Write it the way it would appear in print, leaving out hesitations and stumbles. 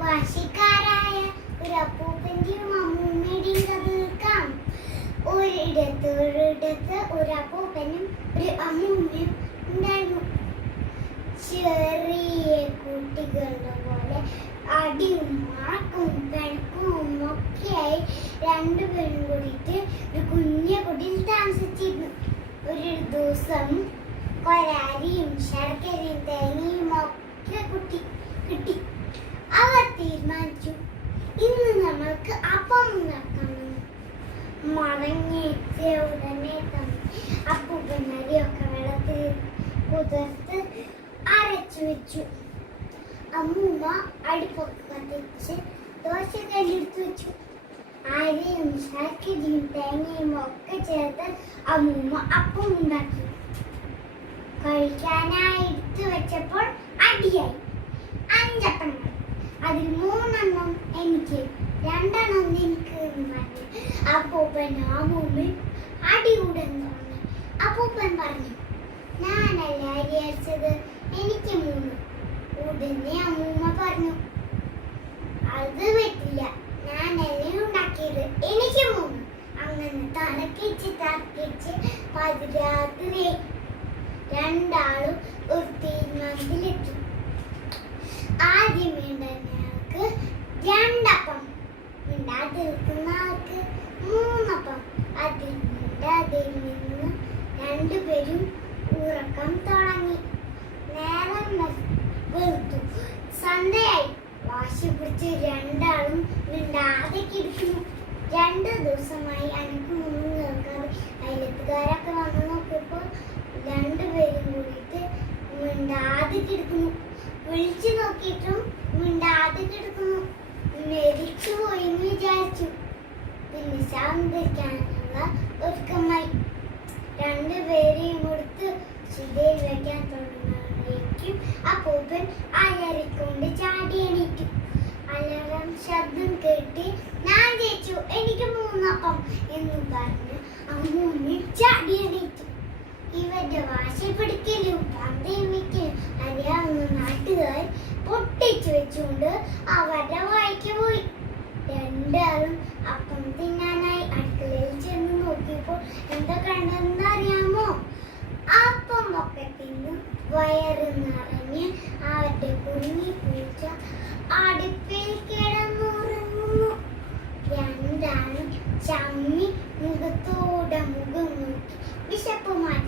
വാശിക്കാരായ ഒരു അപ്പൂപ്പന്റെയും അമ്മൂമ്മയുടെയും കഥ കേൾക്കാം. ഒരിടത്ത് ഒരു അപ്പൂപ്പനും ഒരു അമ്മൂമ്മയും ഉണ്ടായിരുന്നു. ചെറിയ കുട്ടികളുടെ പോലെ അടിയും മാക്കും പിണക്കവും ഒക്കെയായി രണ്ടുപേരും കൂടിയിട്ട് ഒരു കുഞ്ഞു കുടിയിൽ താമസിച്ചിരുന്നു. ഒരു ദിവസം കൊരാരിയും ശർക്കരയും തേങ്ങയും ഒക്കെ കിട്ടി. അവർ തീരുമാനിച്ചു, ഇന്ന് നമ്മൾക്ക് അപ്പം ഉണ്ടാക്കാമെന്ന്. മടങ്ങിയെത്തിയ ഉടനെ തന്നെ അപ്പൂപ്പൻ അരിയൊക്കെ വെള്ളത്തിൽ കുതിർത്ത് അരച്ചു വെച്ചു. അമ്മൂമ്മ അടുപ്പൊക്കെ കത്തിച്ച് ദോശക്കല്ലെടുത്ത് വെച്ചു. അരിയും ശർക്കരയും തേങ്ങയും ഒക്കെ ചേർത്ത് അമ്മൂമ്മ അപ്പം ഉണ്ടാക്കി. കഴിക്കാനായി എടുത്തു വെച്ചപ്പോൾ അടിയായി. 5 അപ്പങ്ങൾ. അതിൽ 3 എനിക്ക്, 2 നിനക്ക് എന്ന് പറഞ്ഞു. അപ്പൂപ്പനും അമ്മൂമ്മയും അടി കൂടാൻ തുടങ്ങി. അപ്പൂപ്പൻ പറഞ്ഞു, ഞാനല്ല അരി അരച്ചത്, എനിക്ക് 3. ഉടനെ അമ്മൂമ്മ പറഞ്ഞു, അത് പറ്റില്ല, ഞാനല്ലേ ഉണ്ടാക്കിയത്, എനിക്ക് 3. അങ്ങനെ തറക്കിച്ച് പതിരാത്രി രണ്ടാളും ഒരു തീരുമാനത്തിലെത്തി. ആദ്യം വേണ്ടയാൾക്ക് 2 അപ്പം, മിണ്ടാതെ നിൽക്കുന്ന ആൾക്ക് 3 അപ്പം. അതിൽ നിന്ന് രണ്ടുപേരും ഉറക്കം തുടങ്ങി. നേരം വെളുത്തു, സന്ധ്യയായി. വാശി പിടിച്ച് രണ്ടാളും മിണ്ടാതെ കിടക്കുന്നു. 2 ദിവസമായി അനക്കൊന്നും കേൾക്കാതെ അയലത്തുകാരൊക്കെ വന്നു നോക്കിയപ്പോൾ രണ്ടുപേരും കൂടിയിട്ട് മിണ്ടാതെ കിടക്കുന്നു. വിളിച്ചു നോക്കിയിട്ടും മിണ്ടാതെ കിടക്കുന്നു. മരിച്ചു പോയിന്ന് വിചാരിച്ചു. പിന്നെ ശാന്തിക്കാനുള്ള ഒരുക്കമായി. 2 പേരെയും കൊടുത്ത് ശിലയിൽ വയ്ക്കാൻ തുടങ്ങുമ്പോഴേക്കും അപ്പൂപ്പൻ അലറിക്കൊണ്ട് ചാടി എണീറ്റു. അലറാൻ ശബ്ദം കേട്ട്, ഞാൻ ജയിച്ചു, എനിക്ക് 3 അപ്പം എന്ന് പറഞ്ഞ് അമ്മൂമ്മ ചാടി എണീറ്റു. ഇവരുടെ വാശി പിടിക്കലും പന്തയം വയ്ക്കലും അറിയാവുന്ന നാട്ടുകാർ പൊട്ടിച്ചു വെച്ചുകൊണ്ട് അവരുടെ വായിക്ക് പോയി. രണ്ടാളും അപ്പം തിന്നാനായി അടുക്കളയിൽ ചെന്ന് നോക്കിയപ്പോൾ എന്താ കണ്ടെന്ന് അറിയാമോ? അപ്പം ഒക്കെ തിന്ന് വയറ് നിറഞ്ഞ് അവരുടെ കുഞ്ഞി പൂച്ച അടുപ്പിൽ കിടന്നുറങ്ങുന്നു. രണ്ടാളും ചമ്മി മുഖത്തോടെ മുഖം നോക്കി വിശപ്പ് മാറ്റി